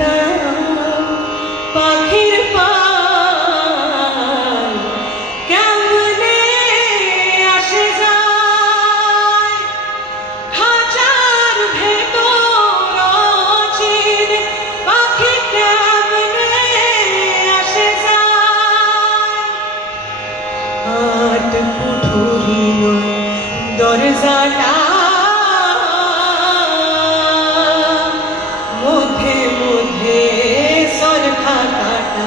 দাম পাখির পায় কেমনে আসে যায় খাঁচার ভেতর অচিন পাখি কেমনে আসে যায় আট কুঠুরি নয় দরজাটা মধ্যে মধ্যে সরখা কাটা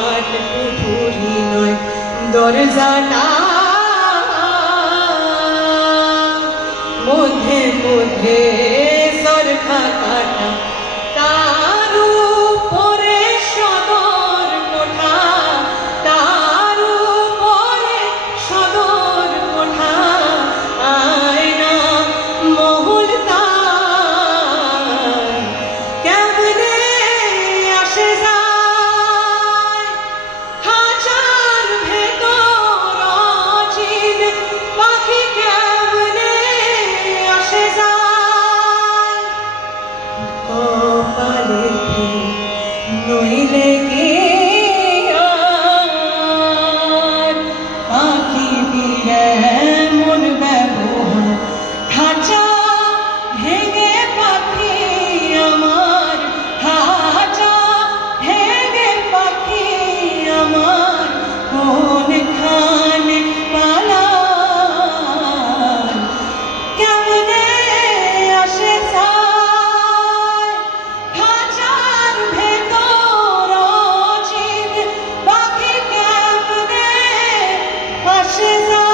আট কুঠুরি নয় দরজাটা মধ্যে মধ্যে সরখা কাটা তার উপরে সদর কোঠা তার উপরে সদর কোঠা আয়না মহুল তার কেমনে আসে যায় খাঁচার ভেতর অচিন পাখি কেমনে আসে যায় কপালে নইলে গিয়ে পাখি দিয়ে মন ব্যবহার খাঁচা ভেঙে পাখি আমার খাঁচা ভেঙে পাখি আমার কোনখানে পালায় কেমনে আসে যায় খাঁচার ভেতর অচিন পাখি কেমনে আসে যায়।